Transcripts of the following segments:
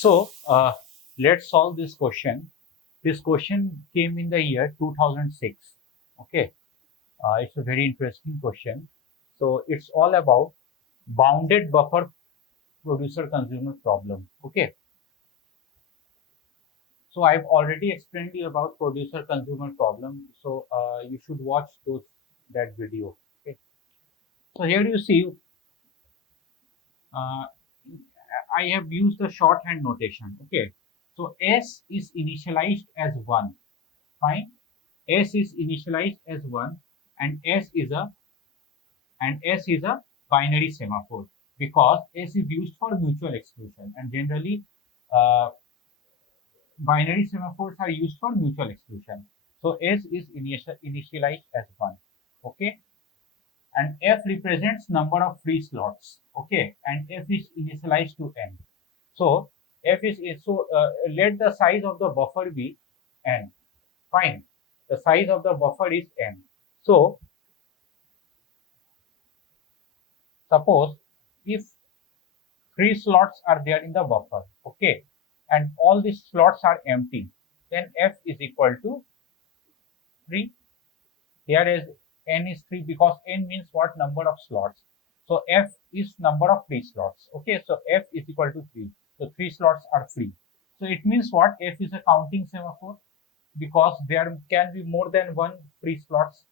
So let's solve this question. This question came in the year 2006. Okay, it's a very interesting question. So it's all about bounded buffer producer consumer problem. Okay, so I've already explained you about producer consumer problem. So you should watch that video. Okay, so here you see uh, I have used the shorthand notation. Okay, so S is initialized as 1. Fine. S is initialized as 1 and S is a binary semaphore because S is used for mutual exclusion and generally uh, binary semaphores are used for mutual exclusion. So S is initialized as 1. Okay. And F represents number of free slots. Okay. And F is initialized to N. So F is let the size of the buffer be N. Fine. The size of the buffer is N. So suppose if 3 slots are there in the buffer, okay, and all these slots are empty, then F is equal to 3. Here is N is 3 because N means what? Number of slots. So F is number of free slots. Okay, so F is equal to 3. So 3 slots are free. So it means what? F is a counting semaphore because there can be more than one free slots,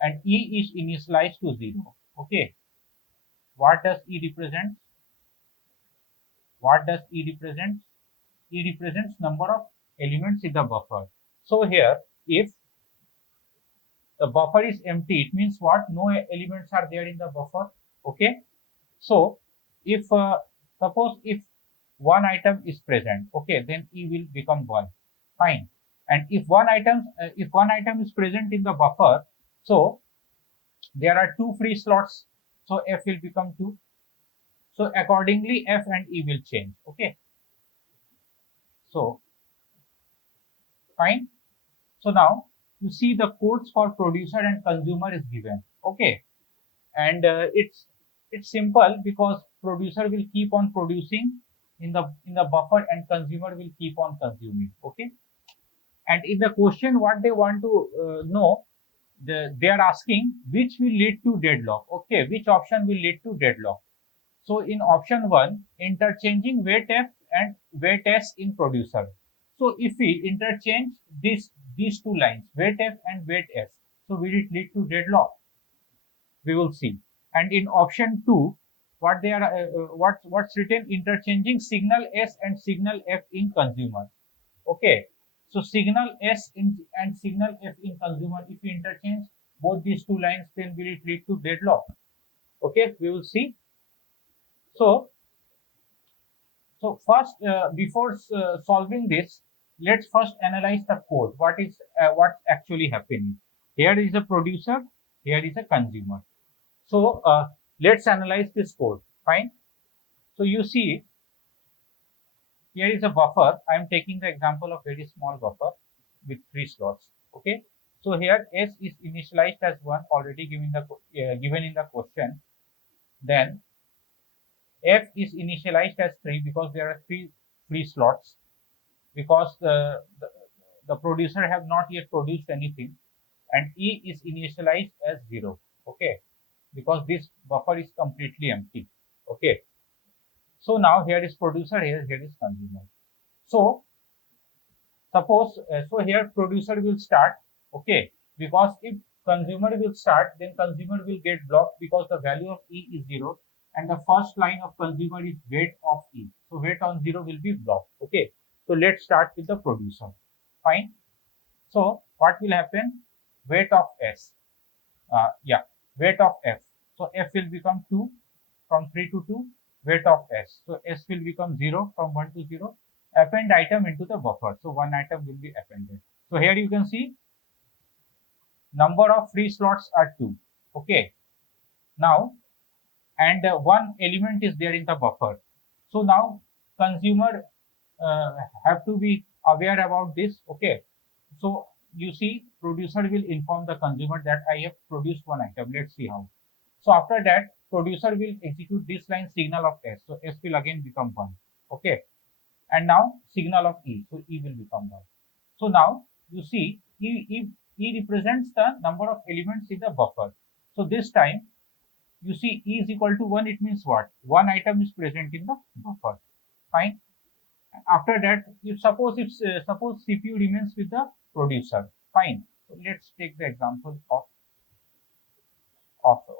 and E is initialized to 0. Okay, what does E represent? What does E represent? E represents number of elements in the buffer. So here, if the buffer is empty, it means what? No elements are there in the buffer. Okay. So if suppose if one item is present, okay, then E will become 1. Fine. And if one item is present in the buffer, so there are 2 free slots, so F will become 2. So accordingly, F and E will change. Okay. So fine. So now you see the codes for producer and consumer is given. Okay, and it's simple because producer will keep on producing in the buffer and consumer will keep on consuming. Okay, and in the question what they want to know, they are asking which will lead to deadlock. Okay, which option will lead to deadlock? So in option 1, interchanging weight F and weight S in producer. So if we interchange these two lines, weight F and weight S, so will it lead to deadlock? We will see. And in option 2, what they are what's written, interchanging signal S and signal F in consumer. Okay. So signal S and signal F in consumer, if we interchange both these two lines, then will it lead to deadlock? Okay, we will see. So first, before solving this, let's first analyze the code. What's actually happening? Here is a producer, here is a consumer. So let's analyze this code. Fine. So you see, here is a buffer. I am taking the example of very small buffer with 3 slots. Okay. So here S is initialized as 1, already given in the question. Then F is initialized as 3 because there are 3 free slots, because the producer have not yet produced anything, and E is initialized as 0. Okay, because this buffer is completely empty. Okay, so now here is producer, here is consumer. So suppose so here producer will start. Okay, because if consumer will start, then consumer will get blocked because the value of E is 0 and the first line of consumer is weight of E. So weight on 0 will be blocked. Okay, so let's start with the producer. Fine. So what will happen? Weight of S. Weight of F. So F will become 2 from 3 to 2. Weight of S. So S will become 0 from 1 to 0. Append item into the buffer. So one item will be appended. So here you can see number of free slots are 2. Okay. Now, and one element is there in the buffer. So now consumer have to be aware about this. Okay. So you see, producer will inform the consumer that I have produced one item. Let's see how. So after that, producer will execute this line signal of S. So S will again become 1. Okay. and now signal of E, so E will become 1. So now you see E represents the number of elements in the buffer. So this time you see E is equal to 1, it means what? One item is present in the buffer. Fine. After that, if suppose CPU remains with the producer. Fine. So let's take the example of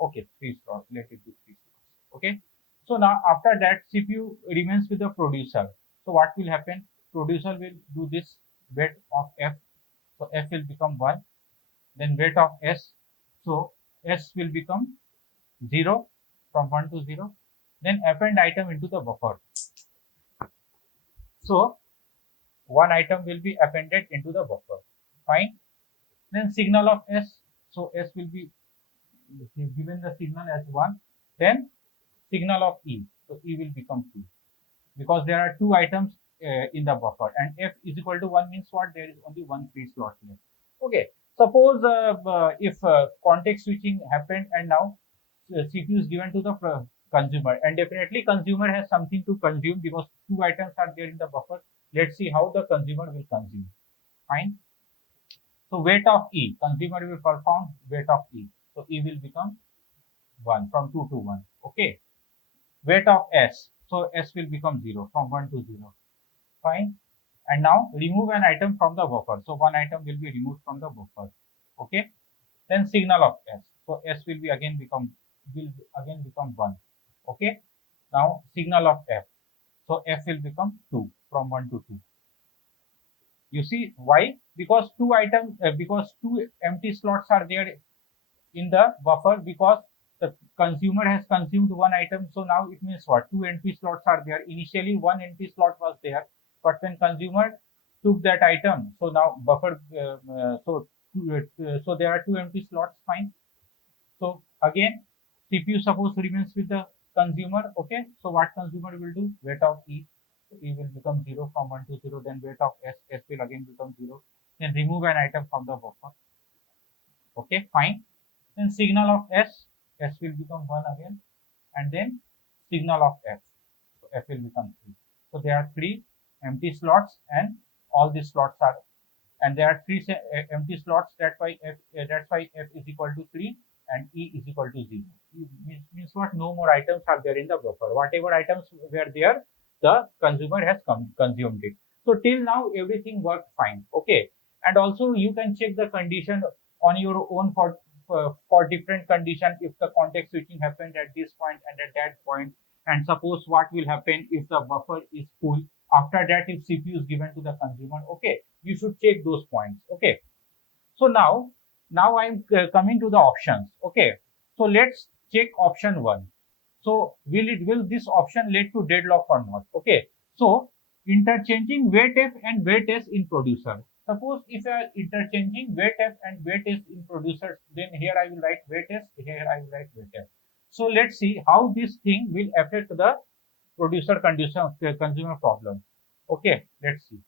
okay, 3 slots. Let it be 3 slots. Okay. So now after that, CPU remains with the producer. So what will happen? Producer will do this weight of F. So F will become 1. Then weight of S. So S will become 0 from 1 to 0. Then append item into the buffer. So one item will be appended into the buffer. Fine. Then signal of S. So S will be given the signal as 1. Then signal of E. So E will become 2 because there are 2 items in the buffer, and F is equal to 1 means what? There is only one free slot left. Okay. Suppose if context switching happened and now CPU is given to the consumer, and definitely consumer has something to consume because 2 items are there in the buffer. Let's see how the consumer will consume. Fine. So weight of E, consumer will perform weight of E. So E will become 1 from 2 to 1. Okay. Weight of S. So S will become 0 from 1 to 0. Fine. And now remove an item from the buffer. So one item will be removed from the buffer. Okay. Then signal of S. So S will again become 1. Okay. Now signal of F. So F will become 2 from 1 to 2. You see why? Because because 2 empty slots are there in the buffer because the consumer has consumed one item. So now it means what? 2 empty slots are there. Initially one empty slot was there, but when consumer took that item, so now buffer so there are 2 empty slots. Fine. So again CPU suppose remains with the consumer. Okay. So what consumer will do? Weight of E. So E will become 0 from 1 to 0. Then weight of S. S will again become 0. Then remove an item from the buffer. Okay. Fine. Then signal of S. S will become 1 again. And then signal of F. So F will become 3. So there are 3 empty slots, and all these slots are, and there are 3 empty slots. That's why F is equal to 3 and E is equal to 0. Means what? No more items are there in the buffer. Whatever items were there, the consumer has consumed it. So till now everything worked fine. Okay. And also you can check the condition on your own for different condition. If the context switching happened at this point and at that point, and suppose what will happen if the buffer is full, after that if CPU is given to the consumer. Okay, you should check those points. Okay. So now I'm coming to the options. Okay. So let's check option 1. So will this option lead to deadlock or not? Okay. So interchanging weight F and weight S in producer. Suppose if I are interchanging weight F and weight S in producer, then here I will write weight S, here I will write weight F. So let's see how this thing will affect the producer consumer problem. Okay, let's see.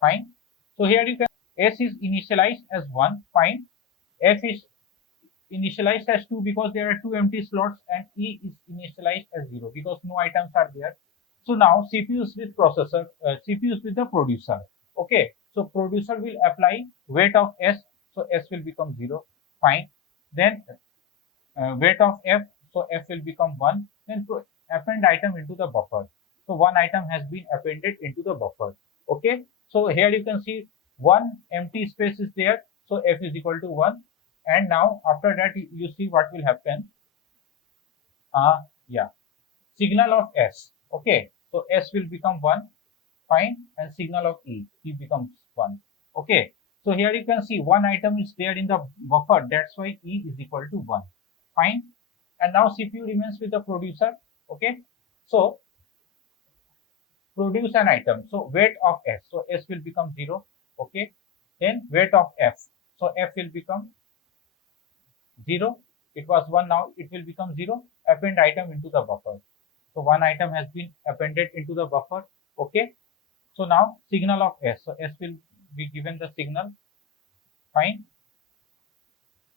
Fine. So here you can S is initialized as 1. Fine. F is initialized as 2 because there are 2 empty slots, and E is initialized as 0 because no items are there. So now CPU is with processor, CPU is with the producer. Okay. So producer will apply weight of S. So S will become 0. Fine. Then weight of F. So F will become 1. Then append item into the buffer. So one item has been appended into the buffer. Okay. So here you can see one empty space is there. So F is equal to 1. And now after that you see what will happen. Yeah. Signal of S. Okay. So S will become 1. Fine. And signal of E. E becomes 1. Okay. So here you can see one item is there in the buffer. That's why E is equal to 1. Fine. And now CPU remains with the producer. Okay. So produce an item. So weight of S. So S will become 0. Okay. Then weight of F. So F will become 0. It was 1, now it will become 0. Append item into the buffer. So one item has been appended into the buffer. Okay. So now signal of S. So S will be given the signal. Fine.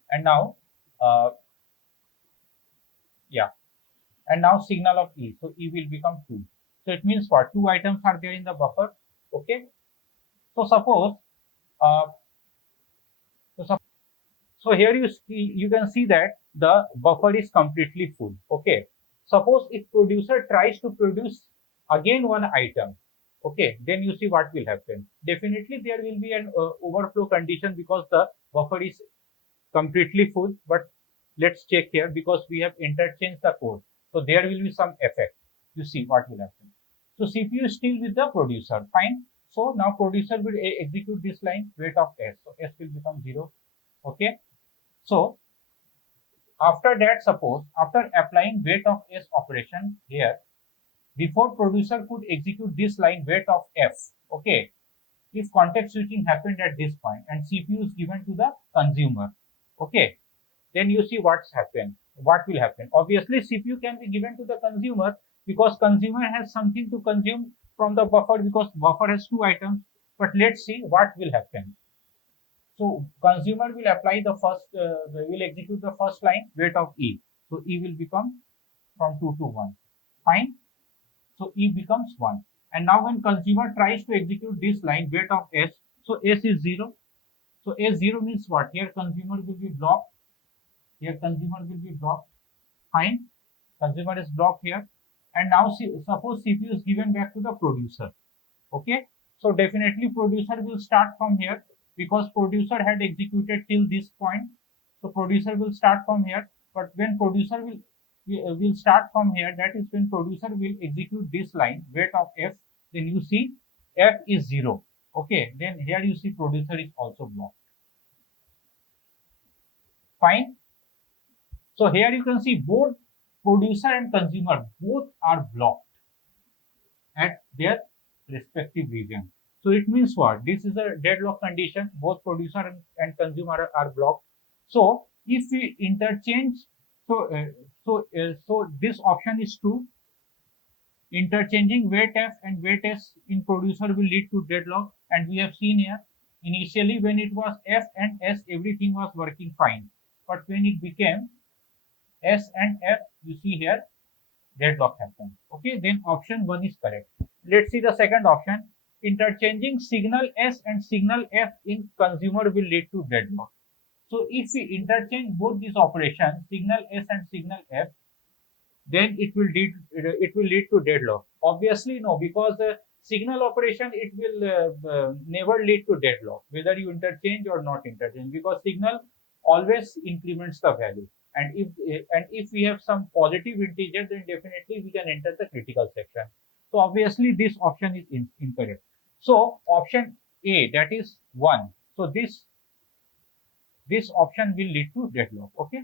And now, yeah. and now signal of E. So E will become 2. So it means what? Two items are there in the buffer. Okay. So suppose, uh, so here you can see that the buffer is completely full. Okay. Suppose if producer tries to produce again one item, okay, then you see what will happen. Definitely there will be an overflow condition because the buffer is completely full. But let's check here because we have interchanged the code. So there will be some effect. You see what will happen. So CPU is still with the producer. Fine. So now producer will execute this line weight of S. So S will become 0. Okay. So after that, suppose after applying weight of S operation here, before producer could execute this line weight of F. Okay. If context switching happened at this point and CPU is given to the consumer. Okay. Then you see what's happened. What will happen? Obviously, CPU can be given to the consumer because consumer has something to consume from the buffer because buffer has two items. But let's see what will happen. So consumer will apply the first, will execute the first line weight of E. So E will become from 2 to 1. Fine. So E becomes 1. And now when consumer tries to execute this line weight of S, so S is 0. So S0 means what? Here consumer will be blocked. Here consumer will be blocked. Fine. Consumer is blocked here. And now suppose CPU is given back to the producer. Okay. So definitely producer will start from here because producer had executed till this point. So producer will start from here. But when producer will start from here, that is when producer will execute this line weight of F. Then you see F is 0. Okay. Then here you see producer is also blocked. Fine. So here you can see both producer and consumer both are blocked at their respective region. So it means what? This is a deadlock condition. Both producer and consumer are blocked. So if we interchange, so this option is true. Interchanging weight F and weight S in producer will lead to deadlock, and we have seen here initially when it was F and S, everything was working fine. But when it became S and F, you see here deadlock happens. Okay, then option 1 is correct. Let's see the second option. Interchanging signal S and signal F in consumer will lead to deadlock. So if we interchange both these operations, signal S and signal F, then it will lead to deadlock. Obviously no, because the signal operation it will never lead to deadlock whether you interchange or not interchange, because signal always increments the value, and if we have some positive integer, then definitely we can enter the critical section. So obviously this option is incorrect. So option A, that is 1. So this option will lead to deadlock. Okay.